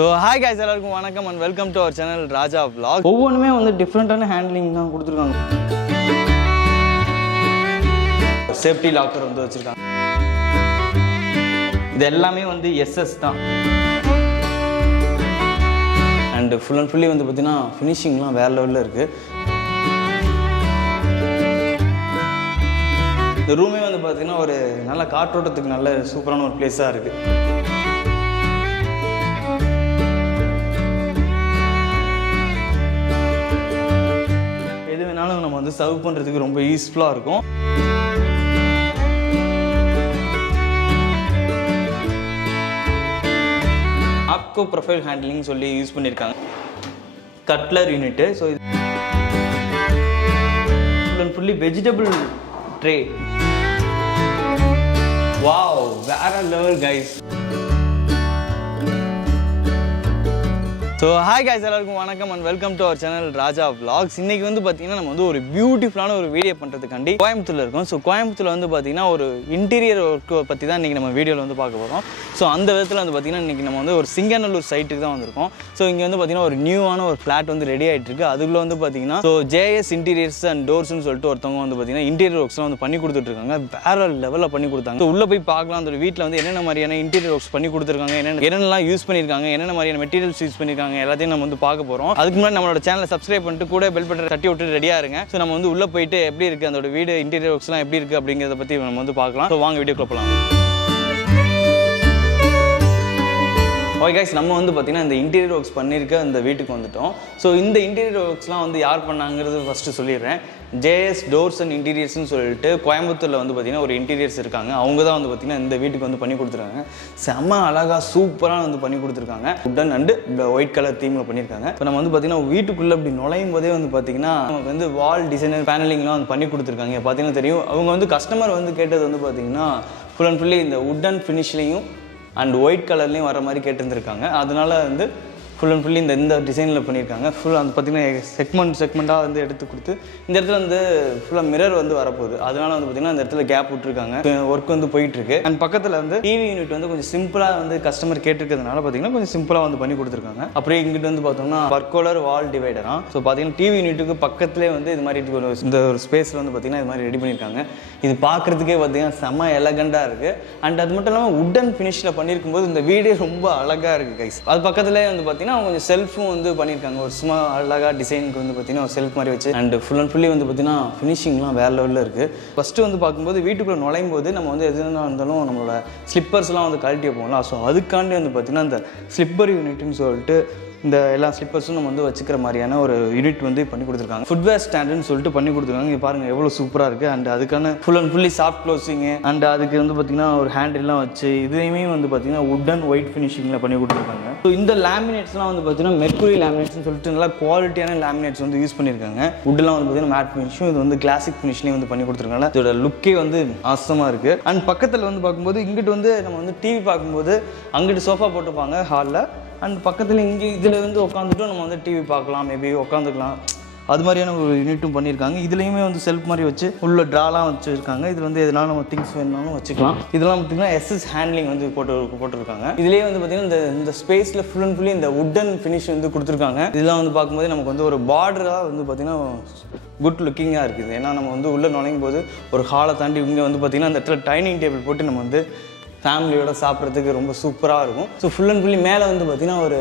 So hi guys, எல்லாருக்கும் வணக்கம் and welcome to our channel Raja Vlog. ஒவ்வொன்றுமே வந்து டிஃப்ரெண்டான ஹேண்ட்லிங் தான் கொடுத்துருக்காங்க. சேஃப்டி லாக்கர் வந்து வச்சிருக்காங்க. இது எல்லாமே வந்து SS தான். அண்ட் ஃபுல் அண்ட் ஃபுல்லி வந்து பார்த்தீங்கன்னா ஃபினிஷிங்லாம் வேற லெவலில் இருக்குது. இந்த ரூமே வந்து பார்த்தீங்கன்னா ஒரு நல்ல காற்றோட்டத்துக்கு நல்ல சூப்பரான ஒரு பிளேஸாக இருக்குது. நம்ம வந்து சர்வ் பண்ணுறதுக்கு ரொம்ப யூஸ்ஃபுல்லாக இருக்கும். ஆப்கோ ப்ரொஃபைல் ஹேண்ட்லிங் சொல்லி யூஸ் பண்ணியிருக்காங்க. Cutlery unit. ஸோ இது full and fully vegetable tray. Wow, வேற level guys. So hi guys, எல்லாருக்கும் வணக்கம் and welcome to our channel Raja Vlogs. இன்றைக்கி வந்து பார்த்திங்கன்னா நம்ம வந்து ஒரு பியூட்டிஃபுல்லான ஒரு வீடியோ பண்ணுறதுக்காண்டி கோயம்புத்தூரில் இருக்கோம். ஸோ கோயம்புத்தூரில் வந்து பார்த்திங்கன்னா ஒரு இன்டீரியர் ஒர்க்கை பற்றி தான் இன்றைக்கி நம்ம வீடியோவில் வந்து பார்க்க போகிறோம். ஸோ அந்த விதத்தில் வந்து பார்த்திங்கன்னா இன்றைக்கி நம்ம வந்து ஒரு சிங்கநல்லூர் சைட்டுக்கு தான் வந்திருக்கோம். ஸோ இங்கே வந்து பார்த்திங்கன்னா ஒரு நியூவான ஒரு ஃப்ளாட் வந்து ரெடி ஆகிட்டு இருக்குது. அதுக்குள்ளே வந்து பார்த்திங்கன்னா ஸோ JS இன்டீரியர்ஸ் அண்ட் டோர்ஸ்னு சொல்லிட்டு ஒருத்தவங்க வந்து பார்த்திங்கன்னா இன்டீரியர் ஒர்க்ஸ்லாம் வந்து பண்ணி கொடுத்துட்ருக்காங்க. வேறு லெவலில் பண்ணி கொடுத்தாங்க. ஸோ உள்ளே போய் பார்க்கலாம் அந்த வீட்டில் வந்து என்னென்ன மாதிரியான இன்டீரியர் ஒர்க்ஸ் பண்ணி கொடுத்துருக்காங்க, என்னென்னலாம் யூஸ் பண்ணியிருக்காங்க, என்னென்ன மாதிரியான மெட்டீரியல்ஸ் யூஸ் பண்ணியிருக்காங்க எல்லாத்தையும் நம்ம வந்து பார்க்க போகிறோம். அதுக்கு முன்னாடி நம்மளோட சேனலை சப்ஸ்கிரைப் பண்ணிட்டு கூட பெல் பட்டன் தட்டி விட்டு ரெடியாக இருங்க. ஸோ நம்ம வந்து உள்ளே போயிட்டு எப்படி இருக்குது அதோட வீடு இன்டீரியர் ஒர்க்ஸ்லாம் எப்படி இருக்குது அப்படிங்கிறத பற்றி நம்ம வந்து பார்க்கலாம். ஸோ வாங்க வீடியோக்குள்ள போகலாம். ஓகே கைஸ், நம்ம வந்து பார்த்திங்கன்னா இந்த இன்டீரியர் ஒர்க்ஸ் பண்ணியிருக்க இந்த வீட்டுக்கு வந்துட்டோம். ஸோ இந்த இன்டீரியர் ஒர்க்ஸ்லாம் வந்து யார் பண்ணாங்கிறது ஃபஸ்ட்டு சொல்லிடுறேன். JS டோர்ஸ் அண்ட் இன்டீரியர்ஸ்னு சொல்லிட்டு கோயம்புத்தூரில் வந்து பார்த்திங்கன்னா ஒரு இன்டீரியர்ஸ் இருக்காங்க. அவங்க தான் வந்து பார்த்திங்கன்னா இந்த வீட்டுக்கு வந்து பண்ணி கொடுத்துருக்காங்க. செம்ம அழகாக சூப்பராக வந்து பண்ணி கொடுத்துருக்காங்க. உட்டன் அண்டு ஒயிட் கலர் தீமில் பண்ணியிருக்காங்க. இப்போ நம்ம வந்து பார்த்திங்கன்னா வீட்டுக்குள்ளே அப்படி நுழையும் போதே வந்து பார்த்திங்கன்னா நமக்கு வந்து வால் டிசைனர் பேனலிங்லாம் வந்து பண்ணி கொடுத்துருக்காங்க. பார்த்திங்கன்னா தெரியும், அவங்க வந்து கஸ்டமர் வந்து கேட்டது வந்து பார்த்திங்கன்னா ஃபுல் அண்ட் ஃபுல்லி இந்த உட்டன் ஃபினிஷ்லையும் அண்ட் ஒயிட் கலர்லேயும் வர மாதிரி கேட்டிருந்துருக்காங்க. அதனால வந்து ஃபுல் அண்ட் ஃபுல்லி இந்த டிசைனில் பண்ணியிருக்காங்க. ஃபுல் அந்த பார்த்திங்கன்னா செக்மெண்ட்டாக வந்து எடுத்து கொடுத்து இந்த இடத்துல வந்து ஃபுல்லாக மிரர் வந்து வரப்போகுது. அதனால வந்து பார்த்திங்கன்னா இந்த இடத்துல கேப் விட்டுருக்காங்க. ஒர்க் வந்து போயிட்டுருக்கு. அண்ட் பக்கத்தில் வந்து டிவி யூனிட் வந்து கொஞ்சம் சிம்பிளாக வந்து கஸ்டமர் கேட்டிருக்கிறதுனால பார்த்திங்கன்னா கொஞ்சம் சிம்பிளாக வந்து பண்ணி கொடுத்துருக்காங்க. அப்படியே இங்கிட்டு வந்து பார்த்தோம்னா பர்கோலர் வால் டிவைடரா. ஸோ பார்த்திங்கன்னா டிவி யூனிட்டுக்கு பக்கத்துலேயே வந்து இது மாதிரி இந்த ஒரு ஸ்பேஸில் வந்து பார்த்திங்கன்னா இது மாதிரி ரெடி பண்ணியிருக்காங்க. இது பார்க்குறதுக்கே பார்த்திங்கன்னா செம்ம எலகண்டாக இருக்குது. அண்ட் அது மட்டும் இல்லாமல் உட்டன் ஃபினிஷில் பண்ணியிருக்கும்போது இந்த வீடே ரொம்ப அழகாக இருக்குது கைஸ். அது பக்கத்துலேயே வந்து பார்த்திங்கன்னா கொஞ்சம் செல்ஃபும் வந்து பண்ணியிருக்காங்க. ஒரு சும்மா அழகாக டிசைனுக்கு வந்து பார்த்திங்கன்னா ஒரு செல்ஃப் மாதிரி வச்சு அண்ட் ஃபுல் அண்ட் ஃபுல்லி வந்து பார்த்திங்கன்னா ஃபினிஷிங்லாம் வேறு லெவலில் இருக்குது. ஃபஸ்ட்டு வந்து பார்க்கும்போது வீட்டுக்குள்ளே நுழையும் போது நம்ம வந்து எதுனா இருந்தாலும் நம்மளோட ஸ்லிப்பர்ஸ்லாம் வந்து கழட்டி வைப்போம்ல. ஸோ அதுக்காண்டி வந்து பார்த்திங்கன்னா இந்த ஸ்லிப்பர் யூனிட்னு சொல்லிட்டு இந்த எல்லா ஸ்லிப்பர்ஸும் நம்ம வந்து வச்சுக்கிற மாதிரியான ஒரு யூனிட் வந்து பண்ணி கொடுத்துருக்காங்க. ஃபுட்வேர் ஸ்டாண்டுன்னு சொல்லிட்டு பண்ணி கொடுத்துருக்காங்க. இங்கே பாருங்கள் எவ்வளோ சூப்பராக இருக்குது. அண்ட் அதுக்கான full and fully soft closing and அதுக்கு வந்து பார்த்திங்கன்னா ஒரு ஹேண்டில்லாம் வச்சு இதையுமே வந்து பார்த்திங்கன்னா உட் அண்ட் ஒயிட் ஃபினிஷிங்கில் பண்ணி கொடுத்துருக்காங்க. ஸோ இந்த லேமினேட்ஸ்லாம் வந்து பார்த்திங்கன்னா மெர்க்குரி லேமினேட்ஸ்னு சொல்லிட்டு நல்லா குவாலிட்டியான லேமினேட்ஸ் வந்து யூஸ் பண்ணியிருக்காங்க. உட்லாம் வந்து பார்த்திங்கன்னா மேட் ஃபினிஷும் இது வந்து கிளாசிக் ஃபினிஷ்லேயும் வந்து பண்ணி கொடுத்துருக்காங்க. இதோட லுக்கே வந்து ஆசமாக இருக்குது. அண்ட் பக்கத்தில் வந்து பார்க்கும்போது இங்கிட்டு வந்து நம்ம வந்து டிவி பார்க்கும்போது அங்கிட்டு சோஃபா போட்டுப்பாங்க ஹாலில். அண்ட் பக்கத்தில் இங்கே இதில் வந்து உட்காந்துட்டும் நம்ம வந்து டிவி பார்க்கலாம், மேபி உட்காந்துக்கலாம். அது மாதிரியான ஒரு யூனிட்டும் பண்ணியிருக்காங்க. இதுலேயுமே வந்து செல்ஃப் மாதிரி வச்சு உள்ள ட்ராலாம் வச்சுருக்காங்க. இதில் வந்து எதனால நம்ம திங்ஸ் வேணுனாலும் வச்சுக்கலாம். இதெல்லாம் பார்த்திங்கன்னா SS ஹேண்ட்லிங் வந்து போட்டிருக்காங்க. இதுலேயே வந்து பார்த்திங்கன்னா இந்த ஸ்பேஸில் ஃபுல் அண்ட் ஃபுல்லி இந்த உட்டன் ஃபினிஷ் வந்து கொடுத்துருக்காங்க. இதெல்லாம் வந்து பார்க்கும்போது நமக்கு வந்து ஒரு பார்டராக வந்து பார்த்திங்கன்னா குட் லுக்கிங்காக இருக்குது. ஏன்னா நம்ம வந்து உள்ளே நுழையும் போது ஒரு ஹாலை தாண்டி இங்கே வந்து பார்த்திங்கன்னா அந்த இடத்துல டைனிங் டேபிள் போட்டு நம்ம வந்து ஃபேமிலியோட சாப்பிட்றதுக்கு ரொம்ப சூப்பராக இருக்கும். ஸோ ஃபுல் அண்ட் ஃபுல்லி மேலே வந்து பார்த்திங்கன்னா ஒரு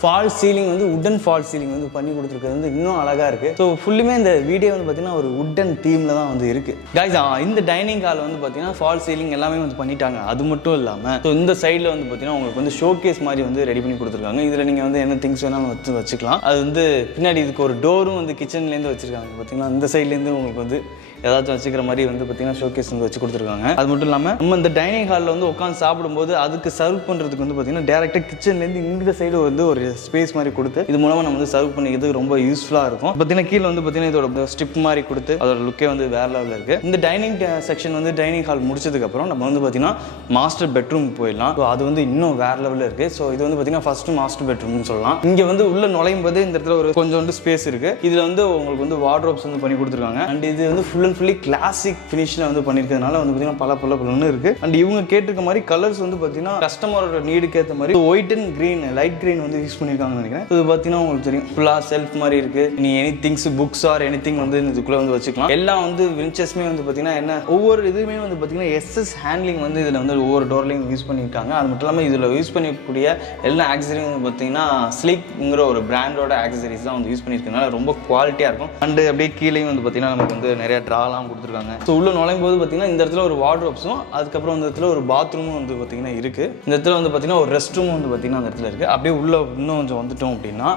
ஃபால் சீலிங் வந்து உட்டன் ஃபால் சீலிங் வந்து பண்ணி கொடுத்துருக்கிறது வந்து இன்னும் அழகாக இருக்குது. ஸோ ஃபுல்லுமே இந்த வீடியோ வந்து பார்த்திங்கன்னா ஒரு உட்டன் தீமில் தான் வந்து இருக்குது கைஸ். இந்த டைனிங் ஹால் வந்து பார்த்திங்கன்னா ஃபால் சீலிங் எல்லாமே வந்து பண்ணிட்டாங்க. அது மட்டும் இல்லாமல் ஸோ இந்த சைடில் வந்து பார்த்திங்கன்னா உங்களுக்கு வந்து ஷோகேஸ் மாதிரி வந்து ரெடி பண்ணி கொடுத்துருக்காங்க. இதில் நீங்கள் வந்து என்ன திங்ஸ் வேணாலும் வச்சுக்கலாம். அது வந்து பின்னாடி இதுக்கு ஒரு டோரும் வந்து கிச்சன்லேருந்து வச்சுருக்காங்க. பார்த்திங்கன்னா இந்த சைட்லேருந்து உங்களுக்கு வந்து ஏதாச்சும் வச்சுக்கிற மாதிரி வந்து பார்த்திங்கன்னா ஷோகேஸ் வந்து வச்சு கொடுத்துருக்காங்க. அது மட்டும் இல்லாமல் நம்ம இந்த டைனிங் ஹாலில் வந்து உட்காந்து சாப்பிடும்போது அதுக்கு சர்வ் பண்ணுறதுக்கு வந்து பார்த்திங்கன்னா டேரெக்டாக கிச்சன்லேருந்து இந்த சைடு வந்து ஒரு ஸ்பேஸ் மாதிரி கொடுத்து இது மூலமாக நம்ம வந்து சர்வ் பண்ணிக்கிறதுக்கு ரொம்ப யூஸ்ஃபுல்லாக இருக்கும். பார்த்திங்கன்னா கீழே வந்து பார்த்திங்கன்னா இதோட ஸ்டிப் மாதிரி கொடுத்து அதோட லுக்கே வந்து வேறு லெவலில் இருக்குது. இந்த டைனிங் செக்ஷன் வந்து டைனிங் ஹால் முடிச்சதுக்கப்புறம் நம்ம வந்து பார்த்திங்கன்னா மாஸ்டர் பெட்ரூம் போயிடலாம். ஸோ அது வந்து இன்னும் வேறு லெவலில் இருக்குது. ஸோ இது வந்து பார்த்திங்கன்னா ஃபஸ்ட்டு மாஸ்டர் பெட்ரூம்னு சொல்லலாம். இங்கே வந்து உள்ள நுழையும் போது இந்த இடத்துல ஒரு கொஞ்சோண்டு ஸ்பேஸ் இருக்குது. இதில் வந்து உங்களுக்கு வந்து வார்ட்ரோப்ஸ் வந்து பண்ணி கொடுத்துருக்காங்க. அண்ட் இது வந்து ஃபுல் அண்ட் ஃபுல்லி கிளாசிக் ஃபினிஷில் வந்து பண்ணியிருக்கிறதுனால வந்து பார்த்தீங்கன்னா பல இருக்குது. அண்ட் இவங்க கேட்டிருக்க மாதிரி கலர்ஸ் வந்து பார்த்தீங்கன்னா கஸ்டமரோட நீடுக்கு ஏற்ற மாதிரி white and green, light green வந்து யூஸ் பண்ணியிருக்காங்கன்னு நினைக்கிறேன். இது பார்த்தீங்கன்னா உங்களுக்கு தெரியும் ஃபுல்லாக செல்ஃப் மாதிரி இருக்குது. நீ any things books or any thing வந்து இதுக்குள்ளே வந்து வச்சுக்கலாம். எல்லாம் வந்து வின்ச்சஸ்மே வந்து பார்த்தீங்கன்னா என்ன ஒவ்வொரு இதுவுமே வந்து பார்த்தீங்கன்னா எஸ்எஸ் ஹேண்ட்லிங் வந்து இதில் வந்து ஒவ்வொரு டோர்லையும் யூஸ் பண்ணியிருக்காங்க. அது மட்டும் இல்லாமல் இதில் யூஸ் பண்ணக்கூடிய எல்லா ஆக்சரியும் வந்து பார்த்தீங்கன்னா ஸ்லீக்ங்கிற ஒரு பிராண்டோட ஆக்சரிஸ் தான் வந்து யூஸ் பண்ணியிருக்கனால ரொம்ப குவாலிட்டியாக இருக்கும். அண்டு அப்படியே கீழே வந்து பார்த்தீங்கன்னா நமக்கு வந்து நிறைய ட்ராலாம் கொடுத்துருக்காங்க. ஸோ உள்ள நுழையும் போது பார்த்தீங்கன்னா இந்த இடத்துல ஒரு வார்ட்ரோப்ஸும் அதுக்கப்புறம் இந்த இடத்துல ஒரு பாத்ரூமும் வந்து பார்த்தீங்கன்னா இருக்குது. இந்த இடத்துல வந்து பார்த்தீங்கன்னா ஒரு ரெஸ்ட் ரூமும் வந்து பார்த்தீங்கன்னா அந்த இடத்துல இருக்குது. அப்படியே உள்ள இன்னும் கொஞ்சம் வந்துட்டோம் அப்படின்னா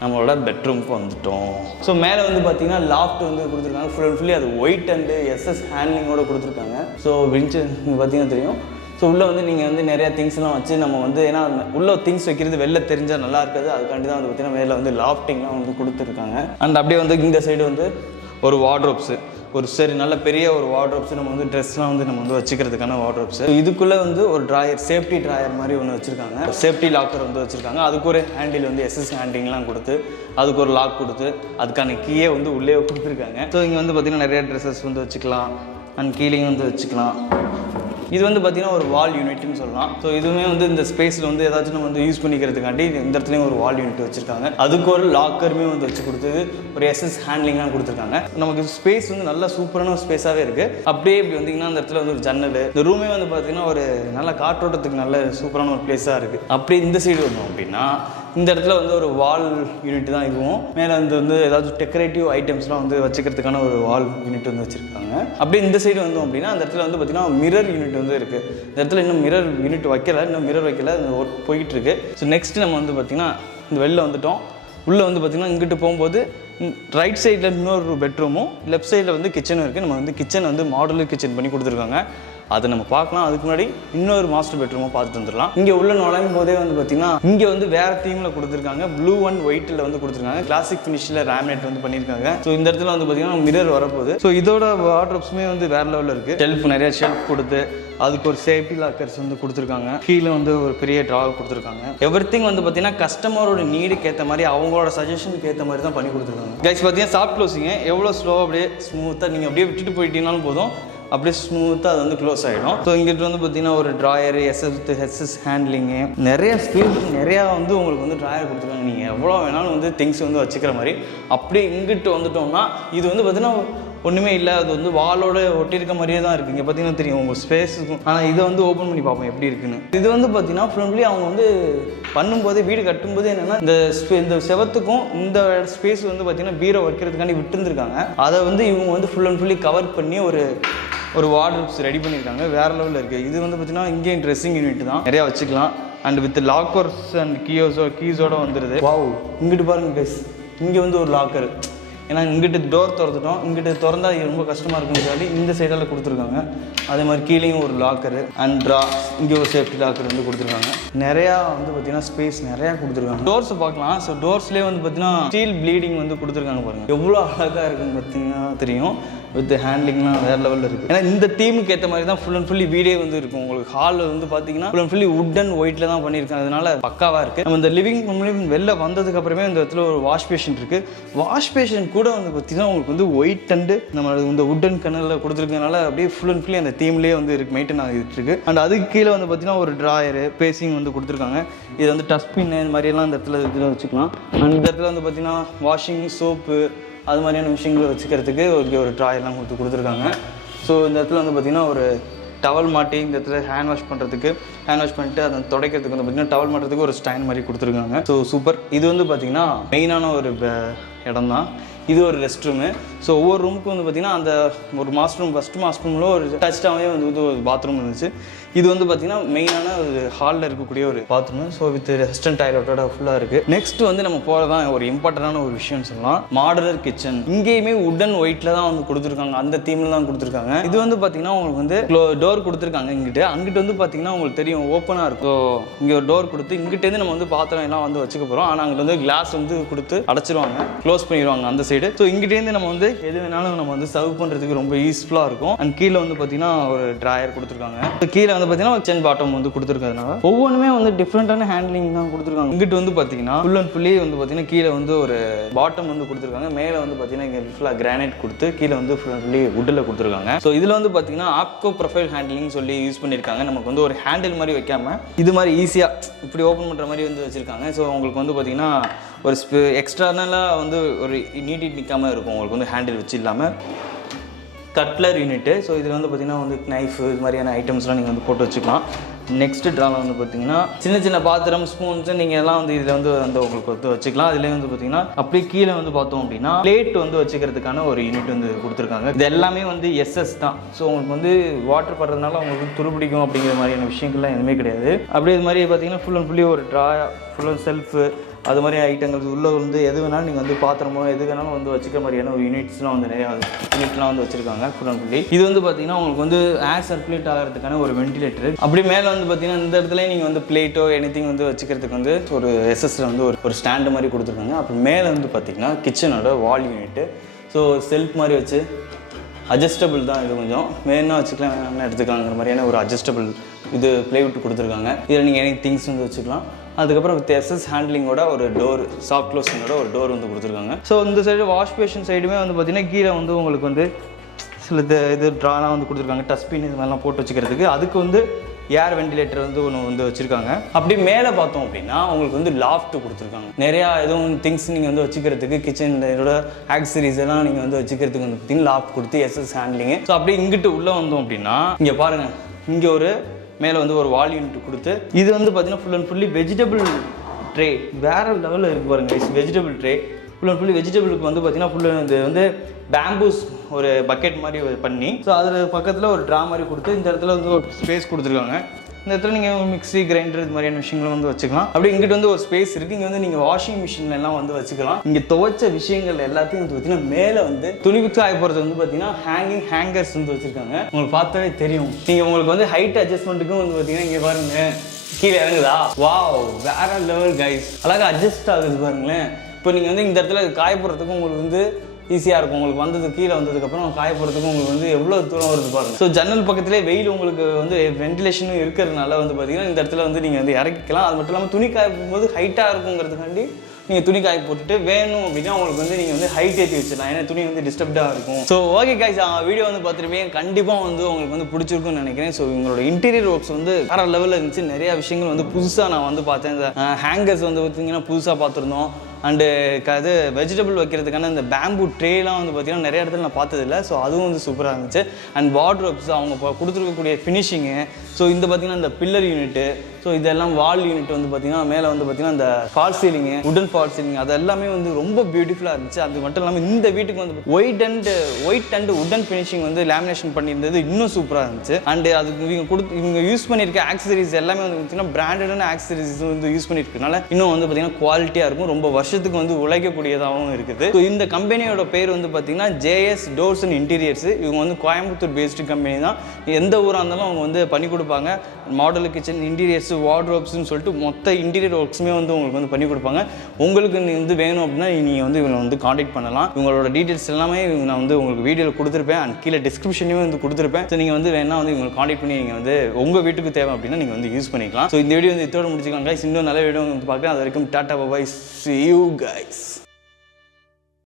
நம்மளோட பெட்ரூமுக்கு வந்துட்டோம். ஸோ மேலே வந்து பார்த்தீங்கன்னா லாஃப்ட் வந்து கொடுத்துருக்காங்க. ஃபுல் அண்ட் ஃபுல்லி அது ஒயிட் அண்டு எஸ்எஸ் ஹேண்ட்லிங்கோட கொடுத்துருக்காங்க. ஸோ வின்ச்சு பார்த்தீங்கன்னா தெரியும். ஸோ உள்ளே வந்து நீங்கள் வந்து நிறையா திங்ஸ்லாம் வச்சு நம்ம வந்து ஏன்னா உள்ள திங்ஸ் வைக்கிறது வெளில தெரிஞ்சால் நல்லா இருக்காது. அதுக்காண்டி தான் வந்து பார்த்தீங்கன்னா மேலே வந்து லாஃப்டிங்லாம் வந்து கொடுத்துருக்காங்க. அண்ட் அப்படியே வந்து இந்த சைடு வந்து ஒரு வார்ட்ரோப்ஸு, ஒரு சரி நல்ல பெரிய ஒரு வார்ட்ரோப்ஸ், நம்ம வந்து ட்ரெஸ்லாம் வந்து நம்ம வந்து வச்சுக்கிறதுக்கான வார்ட்ரோப்ஸ். இதுக்குள்ளே வந்து ஒரு ட்ராயர், சேஃப்டி ட்ராயர் மாதிரி ஒன்று வச்சுருக்காங்க. சேஃப்டி லாக்கர் வந்து வச்சுருக்காங்க. அதுக்கு ஒரு ஹேண்டில் வந்து எஸ்எஸ் ஹேண்டிங்லாம் கொடுத்து அதுக்கு ஒரு லாக் கொடுத்து அதுக்கான கீயே வந்து உள்ளே கொடுத்துருக்காங்க. ஸோ இங்கே வந்து பார்த்திங்கன்னா நிறைய ட்ரெஸ்ஸஸ் வந்து வச்சுக்கலாம். அண்ட் கீழேயும் வந்து வச்சுக்கலாம். இது வந்து பார்த்திங்கன்னா ஒரு வால் யூனிட்னு சொல்லலாம். ஸோ இதுவுமே வந்து இந்த ஸ்பேஸில் வந்து ஏதாச்சும் நம்ம வந்து யூஸ் பண்ணிக்கிறதுக்காண்டி இந்த இடத்துலையும் ஒரு வால் யூனிட் வச்சுருக்காங்க. அதுக்கு ஒரு லாக்கருமே வந்து வச்சு கொடுத்தது ஒரு எஸ்எஸ் ஹேண்ட்லிங்லாம் கொடுத்துருக்காங்க. நமக்கு ஸ்பேஸ் வந்து நல்லா சூப்பரான ஸ்பேஸாகவே இருக்குது. அப்படியே இப்படி வந்திங்கன்னா அந்த இடத்துல வந்து ஒரு ஜன்னல், இந்த ரூமே வந்து பார்த்திங்கன்னா ஒரு நல்ல காற்றோட்டத்துக்கு நல்ல சூப்பரான ஒரு பிளேஸாக இருக்குது. அப்படியே இந்த சைடு வந்தோம் அப்படின்னா இந்த இடத்துல வந்து ஒரு வால் யூனிட் தான் இதுவும். மேலே வந்து ஏதாச்சும் டெக்கரேட்டிவ் ஐட்டம்ஸ்லாம் வந்து வச்சுக்கிறதுக்கான ஒரு வால் யூனிட் வந்து வச்சுருக்காங்க. அப்படியே இந்த சைடு வந்தோம் அப்படின்னா அந்த இடத்துல வந்து பார்த்திங்கன்னா மிரர் யூனிட் வந்து இருக்குது. இந்த இடத்துல இன்னும் மிரர் யூனிட் வைக்கல, இன்னும் மிரர் வைக்கல, ஒர்க் போயிட்டு இருக்கு. ஸோ நெக்ஸ்ட் நம்ம வந்து பார்த்திங்கன்னா இந்த வெளில வந்துட்டோம். உள்ளே வந்து பார்த்திங்கன்னா இங்கிட்டு போகும்போது ரைட் சைடில் இன்னொரு பெட்ரூமும் லெஃப்ட் சைடில் வந்து கிச்சனும் இருக்குது. நம்ம வந்து கிச்சன் வந்து மாடுலர் கிச்சன் பண்ணி கொடுத்துருக்காங்க. அதை நம்ம பார்க்கலாம். அதுக்கு முன்னாடி இன்னொரு மாஸ்டர் பெட்ரூமை பார்த்துட்டு வந்துடலாம். இங்கே உள்ள நுழையும் போதே வந்து பார்த்தீங்கன்னா இங்கே வந்து வேறு தீமில் கொடுத்துருக்காங்க. ப்ளூ அண்ட் ஒயிட்டில் வந்து கொடுத்துருக்காங்க. கிளாசிக் ஃபினிஷில் ரேமினேட் வந்து பண்ணியிருக்காங்க. ஸோ இந்த இடத்துல வந்து பார்த்தீங்கன்னா மிரர் வரப்போகுது. ஸோ இதோட வார்ட்ரோப்ஸுமே வந்து வேறு லெவலில் இருக்குது. ஷெல்ஃப் நிறைய ஷெல்ஃப் கொடுத்து அதுக்கு ஒரு சேஃப்டி லாக்கர்ஸ் வந்து கொடுத்துருக்காங்க. கீழே வந்து ஒரு பெரிய ட்ராவர் கொடுத்துருக்காங்க. எவ்ரிதிங் வந்து பார்த்தீங்கன்னா கஸ்டமரோட நீடுக்கு ஏற்ற மாதிரி அவங்களோட சஜஷனுக்கு ஏற்ற மாதிரி தான் பண்ணி கொடுத்துருக்காங்க. கைஸ் பார்த்தீங்கன்னா சாஃப்ட் க்ளோசிங்க எவ்வளோ ஸ்லோவாக அப்படியே ஸ்மூத்தாக நீங்கள் அப்படியே விட்டுட்டு போயிட்டீங்கனாலும் போதும், அப்படியே ஸ்மூத்தாக அது வந்து க்ளோஸ் ஆகிடும். ஸோ இங்கிட்ட வந்து பார்த்தீங்கன்னா ஒரு ட்ராயரு, எஸ்எஸ் ஹேண்ட்லிங்கு, நிறைய ஸ்பேஸ், நிறையா வந்து உங்களுக்கு வந்து ட்ராயர் கொடுத்துருக்காங்க. நீங்கள் எவ்வளோ வேணாலும் வந்து திங்ஸ் வந்து வச்சுக்கிற மாதிரி. அப்படியே இங்கிட்டு வந்துட்டோம்னா இது வந்து பார்த்தீங்கன்னா ஒன்றுமே இல்லை, அது வந்து வாலோட ஒட்டியிருக்க மாதிரியே தான் இருக்குது. இங்கே பார்த்தீங்கன்னா தெரியும் உங்கள் ஸ்பேஸ் இருக்கும். ஆனால் இதை வந்து ஓப்பன் பண்ணி பார்ப்போம் எப்படி இருக்குன்னு. இது வந்து பார்த்தீங்கன்னா ஃபுல்லி அவங்க வந்து பண்ணும்போது வீடு கட்டும்போது என்னென்னா இந்த செவத்துக்கும் இந்த ஸ்பேஸ் வந்து பார்த்தீங்கன்னா பீரோ வைக்கிறதுக்காண்டி விட்டுருந்துருக்காங்க. அதை வந்து இவங்க வந்து ஃபுல் அண்ட் ஃபுல்லி கவர் பண்ணி ஒரு வார்ட்ரோப்ஸ் ரெடி பண்ணியிருக்காங்க. வேறு லெவலில் இருக்குது. இது வந்து பார்த்தீங்கன்னா இங்கேயும் ட்ரெஸ்ஸிங் யூனிட் தான், நிறையா வச்சுக்கலாம். அண்ட் வித் லாக்கர்ஸ் அண்ட் கீஸோட வந்துடுது. வாவ், இங்கிட்டு பாருங்கள் கைஸ், இங்கே வந்து ஒரு லாக்கர். ஏன்னா இங்கிட்டு டோர் திறந்துட்டோம், இங்கிட்டு திறந்தா ரொம்ப கஷ்டமாக இருக்குன்னு சொல்லி இந்த சைடால் கொடுத்துருக்காங்க. அதே மாதிரி கீழேயும் ஒரு லாக்கரு அண்ட் ட்ரா, இங்கே ஒரு சேஃப்டி லாக்கர் வந்து கொடுத்துருக்காங்க. நிறையா வந்து பார்த்தீங்கன்னா ஸ்பேஸ் நிறையா கொடுத்துருக்காங்க. டோர்ஸை பார்க்கலாம். ஸோ டோர்ஸ்லேயே வந்து பார்த்தீங்கன்னா ஸ்டீல் ப்ளீடிங் வந்து கொடுத்துருக்காங்க. பாருங்கள் எவ்வளோ அழகாக இருக்குன்னு பார்த்தீங்கன்னா தெரியும். வித் ஹேண்ட்லிங்லாம் வேறு லெவலில் இருக்குது. ஏன்னா இந்த தீமுக்கு ஏற்ற மாதிரி தான் ஃபுல் அண்ட் ஃபுல்லி வீடே வந்து இருக்கும். உங்களுக்கு ஹாலில் வந்து பார்த்தீங்கன்னா full and fully would and ஒயிட்டில் தான் பண்ணியிருக்காங்க. அதனால பக்காவாக இருக்குது. நம்ம இந்த லிவிங் ரூம்லேயும் வெளில வந்ததுக்கு அப்புறமே இந்த இடத்துல ஒரு வாஷ் பேஷன் இருக்குது. வாஷ் பேஷன் கூட வந்து பார்த்தீங்கன்னா உங்களுக்கு வந்து ஒயிட் அண்டு நம்ம இந்த வுட் அண்ட் கனலில் கொடுத்துருக்கனால அப்படியே ஃபுல் அண்ட் ஃபுல்லி அந்த தீம்லேயே வந்து இருக்கு, மெயின்டைன் ஆகிட்டு இருக்கு. அண்ட் அதுக்கு கீழே வந்து பார்த்தீங்கன்னா ஒரு ட்ராயரு, பேசிங் வந்து கொடுத்துருக்காங்க. இது வந்து டஸ்ட்பின் இந்த மாதிரியெல்லாம் இந்த இடத்துல வச்சுக்கலாம். அண்ட் இந்த இடத்துல வந்து பார்த்தீங்கன்னா வாஷிங் சோப்பு அது மாதிரியான விஷயங்களை வச்சுக்கிறதுக்கு ஒரு ட்ராயர்லாம் கொடுத்துருக்காங்க. ஸோ இந்த இடத்துல வந்து பார்த்திங்கன்னா ஒரு டவல் மாட்டி இந்த இடத்துல ஹேண்ட் வாஷ் பண்ணுறதுக்கு, ஹேண்ட் வாஷ் பண்ணிட்டு அதை துடைக்கிறதுக்கு வந்து பார்த்திங்கன்னா டவல் மாட்டுறதுக்கு ஒரு ஸ்டாண்ட் மாதிரி கொடுத்துருக்காங்க. So super. இது வந்து பார்த்திங்கன்னா மெயினான ஒரு இடம் தான். இது ஒரு ரெஸ்ட் ரூமு. ஸோ ஒவ்வொரு ரூமுக்கும் வந்து பார்த்திங்கன்னா அந்த ஒரு மாஸ்டர் ரூம், ஃபஸ்ட்டு மாஸ்டர் ரூமில் ஒரு டச்டாகவே வந்து ஒரு பாத்ரூம் இருந்துச்சு. இது வந்து பார்த்திங்கன்னா மெயினான ஒரு ஹாலில் இருக்கக்கூடிய ஒரு பாத்ரூம். ஸோ வித் வெஸ்டர்ன் டாய்லெட்டோட ஃபுல்லாக இருக்குது. நெக்ஸ்ட் வந்து நம்ம போகிறதான் ஒரு இம்பார்ட்டண்டான ஒரு விஷயம்னு சொல்லலாம், மாடுலர் கிச்சன். இங்கேயுமே வுட் அண்ட் ஒயிட்டில் தான் வந்து கொடுத்துருக்காங்க, அந்த தீமில் தான் கொடுத்துருக்காங்க. இது வந்து பார்த்திங்கன்னா உங்களுக்கு வந்து டோர் கொடுத்துருக்காங்க இங்கிட்டு. அங்கிட்டு வந்து பார்த்திங்கன்னா உங்களுக்கு தெரியும் ஓப்பனாக இருக்கும். இங்கே ஒரு டோர் கொடுத்து இங்கிட்டேருந்து நம்ம வந்து பாத்திரம் எல்லாம் வந்து வச்சுக்க போகிறோம். ஆனால் அங்கிட்ட வந்து கிளாஸ் வந்து கொடுத்து அடைச்சிருவாங்க, க்ளோஸ் பண்ணிடுவாங்க அந்த சைடு. ஸோ இங்கிட்டேருந்து நம்ம வந்து எது வேணாலும் நம்ம வந்து சர்வ் பண்ணுறதுக்கு ரொம்ப யூஸ்ஃபுல்லாக இருக்கும். அண்ட் கீழே வந்து பார்த்திங்கன்னா ஒரு ட்ராயர் கொடுத்துருக்காங்க. கீழே வந்து வந்து பார்த்தீங்கன்னா கிச்சன் பாட்டம் வந்து கொடுத்துருக்கிறதுனால ஒவ்வொன்றுமே வந்து டிஃப்ரெண்ட்டான ஹேண்ட்லிங் தான் கொடுத்துருக்காங்க. இங்கிட்டு வந்து பார்த்தீங்கன்னா ஃபுல் அண்ட் ஃபுல்லி வந்து பார்த்தீங்கன்னா கீழே வந்து ஒரு பாட்டம் வந்து கொடுத்துருக்காங்க. மேலே வந்து பார்த்தீங்கன்னா இங்கே ஃபுல்லாக கிரானைட் கொடுத்து கீழே வந்து ஃபுல் அண்ட் ஃபுல்லி வுட்டில் கொடுத்துருக்காங்க. ஸோ இதில் வந்து பார்த்தீங்கன்னா ஆப்கோ ப்ரொஃபைல் ஹேண்ட்லிங் சொல்லி யூஸ் பண்ணியிருக்காங்க. நமக்கு வந்து ஒரு ஹேண்டில் மாதிரி வைக்காமல் இது மாதிரி ஈஸியாக இப்படி ஓப்பன் பண்ணுற மாதிரி வந்து வச்சுருக்காங்க. ஸோ உங்களுக்கு வந்து பார்த்தீங்கன்னா ஒரு எக்ஸ்டர்னலாக வந்து ஒரு நீட்டி நிற்காமல் இருக்கும். உங்களுக்கு வந்து ஹேண்டில் வச்சு இல்லாமல் கட்லர் யூனிட்டு. ஸோ இதில் வந்து பார்த்திங்கன்னா வந்து நைஃபு இது மாதிரியான ஐட்டம்ஸ்லாம் நீங்கள் வந்து போட்டு வச்சுக்கலாம். நெக்ஸ்ட்டு ட்ராவில் வந்து பார்த்திங்கன்னா சின்ன சின்ன பாத்திரம் ஸ்பூன்ஸு நீங்கள் எல்லாம் வந்து இதில் வந்து உங்களுக்கு வந்து வச்சுக்கலாம். அதுலேயே வந்து பார்த்திங்கன்னா அப்படியே கீழே வந்து பார்த்தோம் அப்படின்னா பிளேட் வந்து வச்சுக்கிறதுக்கான ஒரு யூனிட் வந்து கொடுத்துருக்காங்க. இது எல்லாமே வந்து எஸ்எஸ் தான். ஸோ உங்களுக்கு வந்து வாட்டர் படுறதுனால உங்களுக்கு துருப்பிடிக்கும் அப்படிங்கிற மாதிரியான விஷயங்கள்லாம் எதுவுமே கிடையாது. அப்படியே இது மாதிரி பார்த்திங்கன்னா ஃபுல் அண்ட் ஃபுல்லி ஒரு ட்ரா ஃபுல் அண்ட் செல்ஃபு அது மாதிரி ஐட்டங்கள் உள்ளே வந்து எது வேணாலும் நீங்கள் வந்து பாத்திரமோ எது வேணாலும் வந்து வச்சுக்க மாதிரியான ஒரு யூனிட்ஸ்லாம் வந்து நிறையா யூனிட்லாம் வந்து வச்சுருக்காங்க ஃபுல் அண்ட் ஃபுல்லி. இது வந்து பார்த்தீங்கன்னா உங்களுக்கு வந்து ஏர் சர்க்குலேட் ஆகிறதுக்கான ஒரு வென்டிலேட்டர். அப்படி மேலே வந்து பார்த்தீங்கன்னா இந்த இடத்துல நீங்கள் வந்து பிளேட்டோ எனிதிங் வந்து வச்சுக்கிறதுக்கு வந்து ஒரு எஸ்எஸ்ல வந்து ஒரு ஸ்டாண்டு மாதிரி கொடுத்துருக்காங்க. அப்புறம் மேலே வந்து பார்த்தீங்கன்னா கிச்சனோட வால் யூனிட்டு. ஸோ செல்ஃப் மாதிரி வச்சு அட்ஜஸ்டபிள் தான். இது கொஞ்சம் வேணும்னா வச்சுக்கலாம் வேணாம்னா எடுத்துக்கலாங்கிற மாதிரியான ஒரு அட்ஜஸ்டபிள் இது பிளேவுட் கொடுத்துருக்காங்க. இதில் நீங்கள் எனி திங்ஸ் வந்து வச்சுக்கலாம். அதுக்கப்புறம் வித் எஸ்எஸ் ஹேண்ட்லிங்கோட ஒரு டோர் சாஃப்ட் க்ளோசிங்கோட ஒரு டோர் வந்து கொடுத்துருக்காங்க. ஸோ இந்த சைடு வாஷ் பேஷன் சைடுமே வந்து பார்த்திங்கன்னா கீழே வந்து உங்களுக்கு வந்து சில இது ட்ராலாம் வந்து கொடுத்துருக்காங்க. டஸ்ட்பின் இது மாதிரிலாம் போட்டு வச்சுக்கிறதுக்கு. அதுக்கு வந்து ஏர் வென்டிலேட்டர் வந்து ஒன்று வந்து வச்சுருக்காங்க. அப்படி மேலே பார்த்தோம் அப்படின்னா உங்களுக்கு வந்து லாஃப்ட் கொடுத்துருக்காங்க. நிறையா எதுவும் திங்ஸ் நீங்கள் வந்து வச்சுக்கிறதுக்கு கிச்சனோட ஆக்சரிஸ் எல்லாம் நீங்கள் வந்து வச்சுக்கிறதுக்கு வந்து பார்த்திங்கன்னா லாஃப்ட் கொடுத்து எஸ்எஸ் ஹேண்ட்லிங்கு. ஸோ அப்படியே இங்கிட்டு உள்ளே வந்தோம் அப்படின்னா இங்கே பாருங்கள், இங்கே ஒரு மேலே வந்து ஒரு வால் யூனிட் கொடுத்து இது வந்து பார்த்தீங்கன்னா full and fully vegetable tray வேறு லெவலில் இருக்குது பாருங்கள். Vegetable tray full and fully வெஜிடபிளுக்கு வந்து பார்த்தீங்கன்னா ஃபுல்லு இது வந்து பேம்பூஸ் ஒரு பக்கெட் மாதிரி பண்ணி ஸோ அதில் பக்கத்தில் ஒரு ட்ரா மாதிரி கொடுத்து இந்த இடத்துல வந்து ஒரு ஸ்பேஸ் கொடுத்துருக்காங்க. இந்த இடத்துல நீங்கள் மிக்ஸி கிரைண்டர் இது மாதிரியான விஷயங்களும் வந்து வச்சுக்கலாம். அப்படி இங்கிட்ட வந்து ஒரு ஸ்பேஸ் இருக்குது. இங்கே வந்து நீங்கள் வாஷிங் மிஷின் எல்லாம் வந்து வச்சுக்கலாம். இங்கே துவைச்ச விஷயங்கள் எல்லாத்தையும் வந்து பார்த்தீங்கன்னா மேலே வந்து துணி காய போகிறது வந்து பார்த்தீங்கன்னா ஹேங்கர்ஸ் வந்து வச்சுருக்காங்க. உங்களுக்கு பார்த்தாவே தெரியும். நீங்கள் உங்களுக்கு வந்து ஹைட் அட்ஜஸ்ட்மெண்ட்டுக்கும் வந்து பார்த்தீங்கன்னா இங்கே பாருங்க கீழே இறங்குதா, வாவ் வேற லெவல் கைஸ், அழகாக அட்ஜஸ்ட் ஆகுது பாருங்களேன். இப்போ நீங்கள் வந்து இந்த இடத்துல காய போடுறதுக்கும் உங்களுக்கு வந்து ஈஸியாக இருக்கும். உங்களுக்கு வந்தது கீழே வந்ததுக்கப்புறம் காய போகிறதுக்கு உங்களுக்கு வந்து எவ்வளோ தூரம் வருது பாருங்கள். ஸோ ஜன்னல் பக்கத்திலே வெயில் உங்களுக்கு வந்து வென்டிலேஷனும் இருக்கிறதுனால வந்து பார்த்தீங்கன்னா இந்த இடத்துல வந்து நீங்கள் வந்து இறக்கிக்கலாம். அது மட்டும் இல்லாமல் துணி காய போகும்போது ஹைட்டாக இருக்குங்கிறதுக்காண்டி நீங்கள் துணி காய போட்டுட்டு வேணும் அப்படின்னா உங்களுக்கு வந்து நீங்கள் வந்து ஹைட் ஏற்றி வச்சிடலாம். ஏன்னா துணி வந்து டிஸ்டர்ப்டாக இருக்கும். ஸோ ஓகே கைஸ், வீடியோ வந்து பார்த்துருப்பீங்க. கண்டிப்பாக வந்து உங்களுக்கு வந்து பிடிச்சிருக்குன்னு நினைக்கிறேன். ஸோ உங்களோட இன்டீரியர் ஒர்க்ஸ் வந்து வேறு லெவலில் இருந்துச்சு. நிறையா விஷயங்கள் வந்து புதுசாக நான் வந்து பார்த்தேன். இந்த ஹேங்கர்ஸ் வந்து பார்த்தீங்கன்னா புதுசாக பார்த்துருந்தோம். அண்டு அது வெஜிடபிள் வைக்கிறதுக்கான இந்த பேம்பூ ட்ரேலாம் வந்து பார்த்திங்கன்னா நிறைய இடத்துல நான் பார்த்ததில்ல. ஸோ அதுவும் வந்து சூப்பராக இருந்துச்சு. அண்ட் வார்ட்ரோப்ஸ் அவங்க கொடுத்துருக்கக்கூடிய ஃபினிஷிங்கு. ஸோ இந்த பார்த்திங்கன்னா இந்த பில்லர் யூனிட்டு, ஸோ இதெல்லாம் வால் யூனிட் வந்து பார்த்திங்கன்னா மேலே வந்து பார்த்திங்கன்னா இந்த ஃபால் சீலிங்கு, உடன் ஃபால் சீலிங், அது எல்லாமே வந்து ரொம்ப பியூட்டிஃபுல்லாக இருந்துச்சு. அது மட்டும் இல்லாமல் இந்த வீட்டுக்கு வந்து ஒயிட் அண்ட் உடன் ஃபினிஷிங் வந்து லேமினேஷன் பண்ணியிருந்தது இன்னும் சூப்பராக இருந்துச்சு. அண்டு அதுக்கு இவங்க யூஸ் பண்ணியிருக்க ஆக்சரிஸ் எல்லாமே வந்து பார்த்திங்கன்னா பிராண்டடான ஆக்சரிஸ் வந்து யூஸ் பண்ணியிருக்கனால இன்னும் வந்து பார்த்திங்கன்னா குவாலிட்டியாக இருக்கும். ரொம்ப வருஷத்துக்கு வந்து உழைக்கக்கூடியதாகவும் இருக்குது. ஸோ இந்த கம்பெனியோட பேர் வந்து பார்த்திங்கன்னா ஜேஎஸ் டோர்ஸ் அண்ட் இன்டீரியர்ஸ். இவங்க வந்து கோயம்புத்தூர் பேஸ்டு கம்பெனி தான். எந்த ஊராக இருந்தாலும் அவங்க வந்து பண்ணி கொடுப்பாங்க. மாடல் கிச்சன், இன்டீரியர்ஸ், வார்ட்ரோப்ஸ்னு சொல்லிட்டு மொத்த இன்டீரியர் ஒர்க்ஸுமே வந்து உங்களுக்கு வந்து பண்ணி கொடுப்பாங்க. உங்களுக்கு வந்து வேணும் அப்படின்னா நீங்கள் வந்து இவங்களை வந்து காண்டாக்ட் பண்ணலாம். இவங்களோட டீட்டெயில்ஸ் எல்லாமே நான் வந்து உங்களுக்கு வீடியோவில் கொடுத்துருப்பேன். அண்ட் கீழே டிஸ்கிரிப்ஷனையும் வந்து கொடுத்துருப்பேன். ஸோ நீங்கள் வந்து வேணா வந்து இவங்களை காண்டாக்ட் பண்ணி நீங்கள் வந்து உங்கள் வீட்டுக்கு தேவை அப்படின்னா நீங்கள் வந்து யூஸ் பண்ணிக்கலாம். ஸோ இந்த வீடியோ வந்து இதோட முடிச்சுக்கலாம் கைஸ். இன்னும் நல்ல வீடியோ வந்து பார்க்கலாம். அது வரைக்கும் டாடா பாய், see you guys.